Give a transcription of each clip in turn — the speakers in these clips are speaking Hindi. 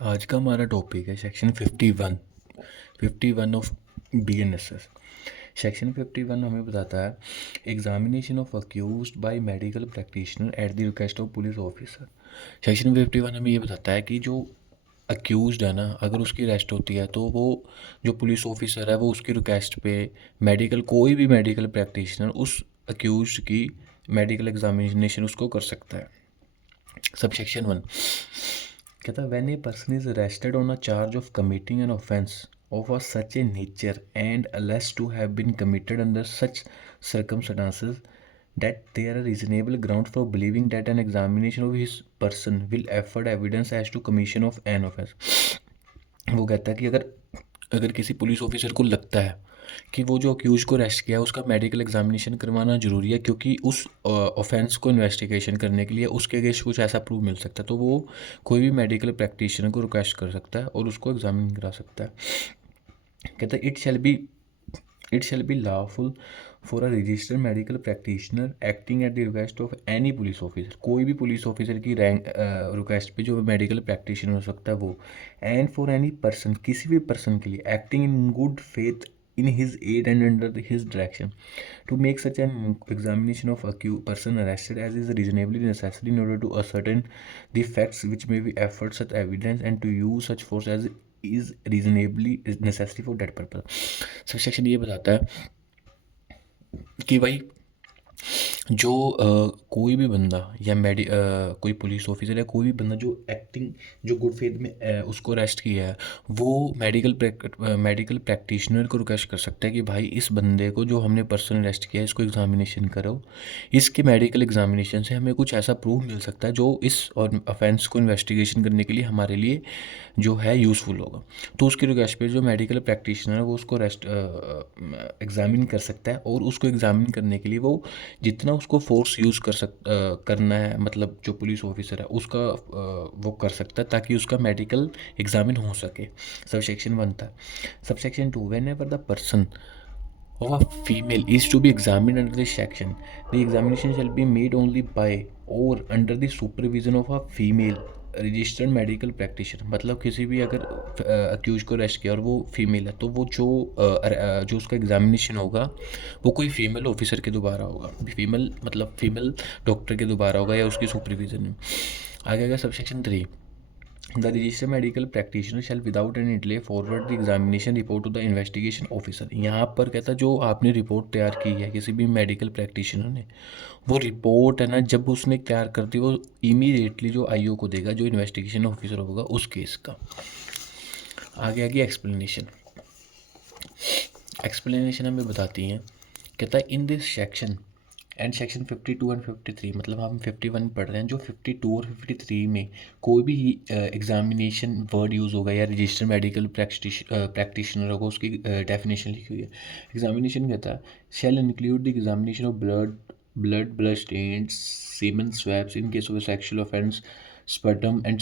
आज का हमारा टॉपिक है सेक्शन 51 ऑफ BNSS। सेक्शन 51 हमें बताता है examination of accused by medical practitioner at the request of police officer. Section 51 हमें ये बताता है कि जो अक्यूज्ड है ना, अगर उसकी अरेस्ट होती है तो वो जो पुलिस ऑफिसर है वो उसकी रिक्वेस्ट पे कोई भी मेडिकल प्रैक्टिशनर उस अक्यूज्ड की मेडिकल एग्जामिनेशन उसको कर सकता है। सबसेक्शन 1 कहता है when a person is arrested on a charge of committing an offence of a such a nature and alleged to have been committed under such circumstances that there are reasonable ground for believing that an examination of his person will afford evidence as to commission of an offense। वो कहता है कि अगर अगर किसी पुलिस ऑफिसर को लगता है कि वो जो अक्यूज को अरेस्ट किया है उसका मेडिकल एग्जामिनेशन करवाना ज़रूरी है, क्योंकि उस ऑफेंस को इन्वेस्टिगेशन करने के लिए उसके अगेंस्ट कुछ ऐसा प्रूफ मिल सकता है, तो वो कोई भी मेडिकल प्रैक्टिशनर को रिक्वेस्ट कर सकता है और उसको एग्जामिन करा सकता है। कहता है it shall be lawful for a registered medical practitioner acting at the request of any police officer. कोई भी पुलिस ऑफिसर की रैंक रिक्वेस्ट पे जो मेडिकल प्रैक्टिशनर हो सकता है वो, एंड फॉर एनी पर्सन किसी भी पर्सन के लिए acting in good faith in his aid and under his direction to make such an examination of a person arrested as is reasonably necessary in order to ascertain the facts which may be afford such evidence and to use such force as is reasonably necessary for that purpose। Subsection ये बताता है कि भाई जो कोई भी बंदा या कोई पुलिस ऑफिसर या कोई भी बंदा जो एक्टिंग जो गुड फेथ में उसको अरेस्ट किया है, वो मेडिकल प्रैक्टिशनर को रिक्वेस्ट कर सकता है कि भाई इस बंदे को जो हमने पर्सनल अरेस्ट किया है इसको एग्जामिनेशन करो। इसके मेडिकल एग्जामिनेशन से हमें कुछ ऐसा प्रूफ मिल सकता है जो इस और ऑफेंस को इन्वेस्टिगेशन करने के लिए हमारे लिए जो है यूज़फुल होगा। तो उसकी रिक्वेस्ट पे जो मेडिकल प्रैक्टिशनर है वो उसको एग्जामिन कर सकता है, और उसको एग्जामिन करने के लिए वो जितना उसको फोर्स यूज़ करना है, मतलब जो पुलिस ऑफिसर है उसका वो कर सकता है ताकि उसका मेडिकल एग्जामिन हो सके। सबसेक्शन 1 था। Subsection 2 when ever the person of a female is to be examined under this section, the examination shall be made only by or under the supervision of a female registered medical practitioner. मतलब किसी भी अगर अक्यूज को अरेस्ट किया और वो फीमेल है तो वो जो उसका एग्जामिनेशन होगा वो कोई फीमेल ऑफिसर के दोबारा होगा, फीमेल डॉक्टर के दोबारा होगा या उसकी सुपरविजन में। आगे आगे subsection 3 the registered medical practitioner shall without any delay forward the examination report to the investigation officer. यहाँ पर कहता है जो आपने रिपोर्ट तैयार की है किसी भी मेडिकल प्रैक्टिशनर ने, वो रिपोर्ट है ना जब उसने तैयार कर दी वो इमीडिएटली जो आईओ को देगा जो इन्वेस्टिगेशन ऑफिसर होगा उस केस का। आगे आगे एक्सप्लेनेशन हमें बताती हैं। कहता है in this section and section 52 and 53, मतलब हम 51 पढ़ रहे हैं, जो 52 और 53 में कोई भी एग्जामिनेशन वर्ड यूज़ होगा या रजिस्टर्ड मेडिकल प्रैक्टिशनर होगा उसकी डेफिनेशन लिखी हुई है। एग्जामिनेशन कहता है shall include the examination of blood stains, semen swabs in case of a sexual offense, sputum and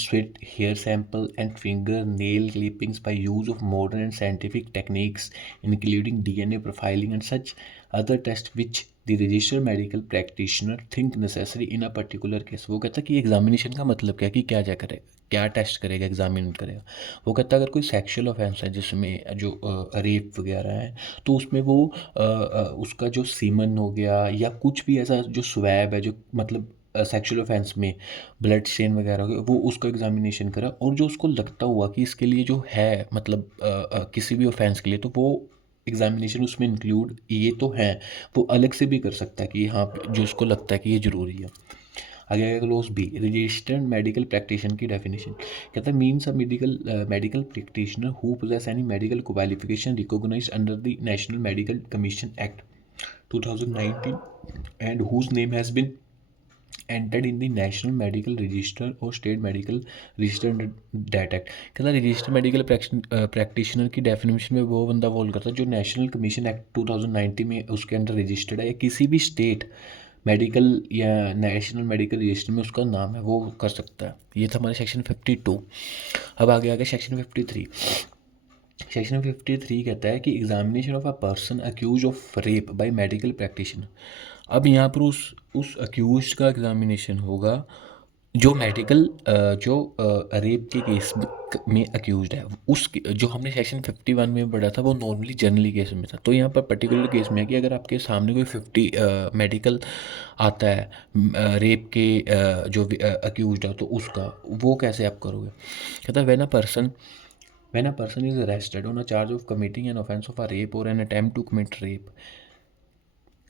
sweat hair sample and fingernail clippings by use of modern and scientific techniques including DNA profiling and such other tests which the registered medical practitioner think necessary in a particular case। वो कहता है कि एग्जामिनेशन का मतलब क्या है कि क्या टेस्ट करेगा, एग्जामिन करेगा। वो कहता है अगर कोई सेक्सुअल ऑफेंस है जिसमें जो रेप वगैरह है तो उसमें वो उसका जो सीमन हो गया या कुछ भी ऐसा जो स्वैब है जो मतलब सेक्सुअल ऑफेंस में ब्लड स्टेन वगैरह हो गया वो उसका एग्जामिनेशन करा, और जो उसको लगता हुआ कि इसके लिए जो है मतलब किसी भी ऑफेंस के लिए तो वो एग्जामिनेशन उसमें इंक्लूड ये तो है, वो अलग से भी कर सकता है कि हाँ जो उसको लगता है कि ये ज़रूरी है। आगे आगे clause B registered medical practitioner की डेफिनेशन। कहता है means a medical practitioner who possesses any medical qualification recognised under the National Medical Commission Act 2019 and whose name has been entered in the National Medical Register or State Medical Register under that Act। कहता है रजिस्टर मेडिकल प्रैक्टिशनर की डेफिनेशन में वो बंदा फॉलो करता है जो नेशनल कमीशन एक्ट 2019 में उसके अंडर रजिस्टर्ड है या किसी भी स्टेट मेडिकल या नेशनल मेडिकल रजिस्टर में उसका नाम है वो कर सकता है। ये था हमारे सेक्शन 52। अब आगे आगे सेक्शन 53। सेक्शन 53 कहता है कि examination of a person accused of rape by medical practitioner. अब यहाँ पर उस अक्यूज का एग्जामिनेशन होगा जो मेडिकल जो रेप के केस में अक्यूज्ड है, उस जो हमने सेक्शन 51 में पढ़ा था वो नॉर्मली जनरली केस में था। तो यहाँ पर पर्टिकुलर केस में है कि अगर आपके सामने कोई 50 मेडिकल आता है रेप के जो अक्यूज्ड है, तो उसका वो कैसे आप करोगे। कहता है when a person is arrested on a charge of committing an offense of a rape or an attempt to commit rape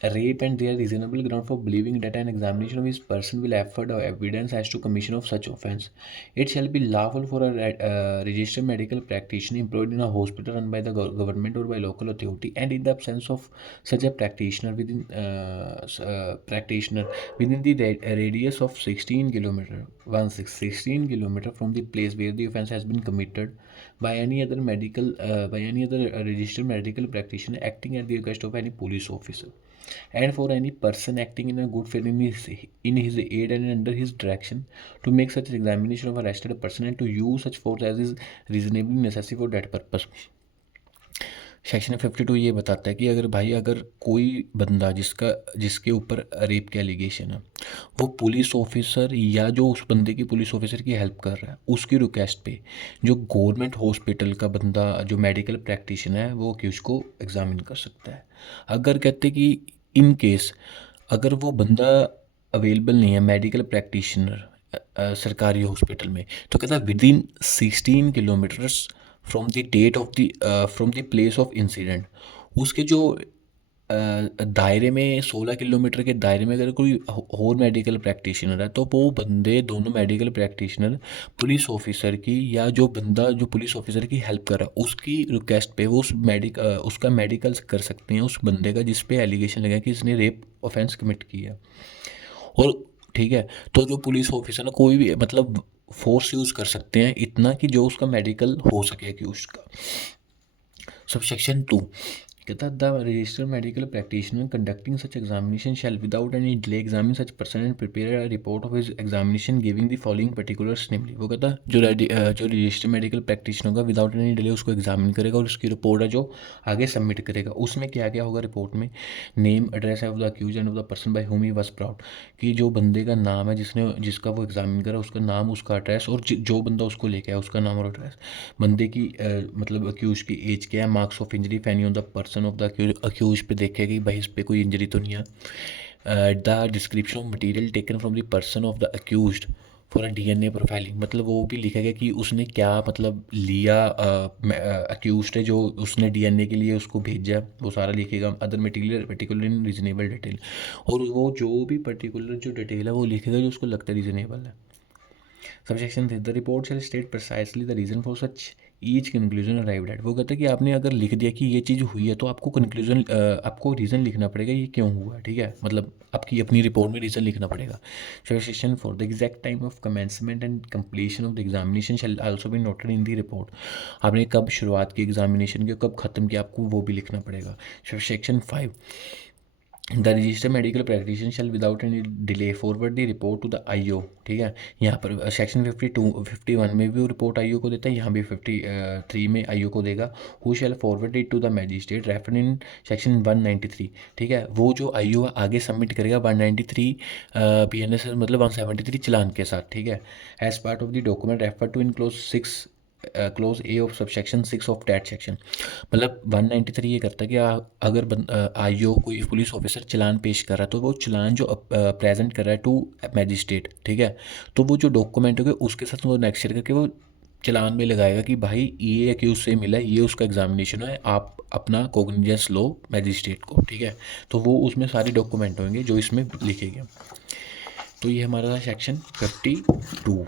and there is reasonable ground for believing that an examination of his person will afford evidence as to commission of such offence, it shall be lawful for a registered medical practitioner employed in a hospital run by the government or by local authority, and in the absence of such a practitioner within the radius of 16 kilometer 16 kilometer from the place where the offence has been committed by any other registered medical practitioner acting at the request of any police officer, and for any person acting in a good faith in his aid and under his direction to make such examination of arrested person and to use such force as is reasonably necessary for that purpose। Section 52 ये बताता है कि अगर कोई बंदा जिसके ऊपर रेप के एलिगेशन है, वो पुलिस ऑफिसर या जो उस बंदे की पुलिस ऑफिसर की हेल्प कर रहा है, उसकी रिक्वेस्ट पे जो गवर्नमेंट हॉस्पिटल का बंदा जो मेडिकल प्रैक्टिशनर है वो अक्यूज को एग्जामिन कर सकता है। अगर कहते कि इन केस अगर वो बंदा अवेलेबल नहीं है मेडिकल प्रैक्टिशनर सरकारी हॉस्पिटल में, तो कहता है within 16 kilometres from the date of the from the place of incident, उसके जो दायरे में 16 किलोमीटर के दायरे में अगर कोई और मेडिकल प्रैक्टिशनर है, तो वो बंदे दोनों मेडिकल प्रैक्टिशनर पुलिस ऑफिसर की या जो बंदा जो पुलिस ऑफिसर की हेल्प कर रहा है उसकी रिक्वेस्ट पे वो उसका मेडिकल कर सकते हैं उस बंदे का जिस पे एलिगेशन लगा कि इसने रेप ऑफेंस कमिट किया। और ठीक है, तो जो पुलिस ऑफिसर ना कोई भी मतलब फोर्स यूज़ कर सकते हैं इतना कि जो उसका मेडिकल हो सके कि उसका। सब सेक्शन 2 कहता है the registered medical practitioner conducting such examination shall without any delay examine such person and prepare a report of his examination giving the following particulars namely. वो कहता है जो रजिस्टर्ड मेडिकल प्रैक्टिशनर होगा विदाउट एनी डिले उसको एग्जामिन करेगा और उसकी रिपोर्ट है जो आगे सबमिट करेगा। उसमें क्या क्या होगा रिपोर्ट में, name address of the accused and of the person by whom he was proud, कि जो बंदे का नाम है जिसका वो एग्जामिन करा उसका नाम उसका एड्रेस और जो बंदा उसको लेके आया उसका नाम और एड्रेस, बंदे की मतलब अक्यूज की एज क्या है, marks of injury if any on the person of the accused पे देखेगा कि भाई इस पर कोई इंजरी तो नहीं है। The description of material taken from the person of the accused for a DNA profiling, मतलब वो भी लिखेगा कि उसने क्या मतलब लिया अक्यूज्ड है जो उसने डीएनए के लिए उसको भेजा, वो सारा लिखेगा। अदर पर्टिकुलर इन रीजनेबल डिटेल, और वो जो भी पर्टिकुलर जो डिटेल है वो लिखेगा जो उसको लगता है रीजनेबल है। Subsection 3 the report shell state precisely the reason for such each conclusion arrived at. वो कहता है कि आपने अगर लिख दिया कि ये चीज़ हुई है तो आपको कंक्लूजन आपको रीज़न लिखना पड़ेगा ये क्यों हुआ, ठीक है, मतलब आपकी अपनी रिपोर्ट में रीज़न लिखना पड़ेगा। Section 4 the exact time of commencement and completion of the examination shell also be noted in the report. आपने कब शुरुआत की एग्जामिनेशन की, कब ख़त्म किया, आपको वो भी लिखना पड़ेगा। Section 5 the registered medical practitioner shall without any delay forward the report to the IO, ठीक है। यहाँ पर सेक्शन 51 में भी वो रिपोर्ट आईओ को देता है, यहाँ भी 53 में आईओ को देगा। Who shall forward it to the magistrate referred in section 193, ठीक है। वो जो आईओ आगे सबमिट करेगा 193 PNS मतलब 173 चालान के साथ, ठीक है। As part of the document refer to in clause A of subsection 6 of that section, मतलब 193 ये करता है कि अगर आईओ कोई पुलिस ऑफिसर चालान पेश कर रहा है तो वो चालान जो प्रेजेंट कर रहा है टू मैजिस्ट्रेट, ठीक है, तो वो जो डॉक्यूमेंट होगा उसके साथ वो नेक्स्ट करके वो चालान में लगाएगा कि भाई ये अक्यूज से मिला है, ये उसका एग्जामिनेशन है, आप अपना कोग्निजेंस लो मैजिस्ट्रेट को, ठीक है। तो वो उसमें सारे डॉक्यूमेंट होंगे जो इसमें लिखे गए। तो ये हमारा था सेक्शन 52।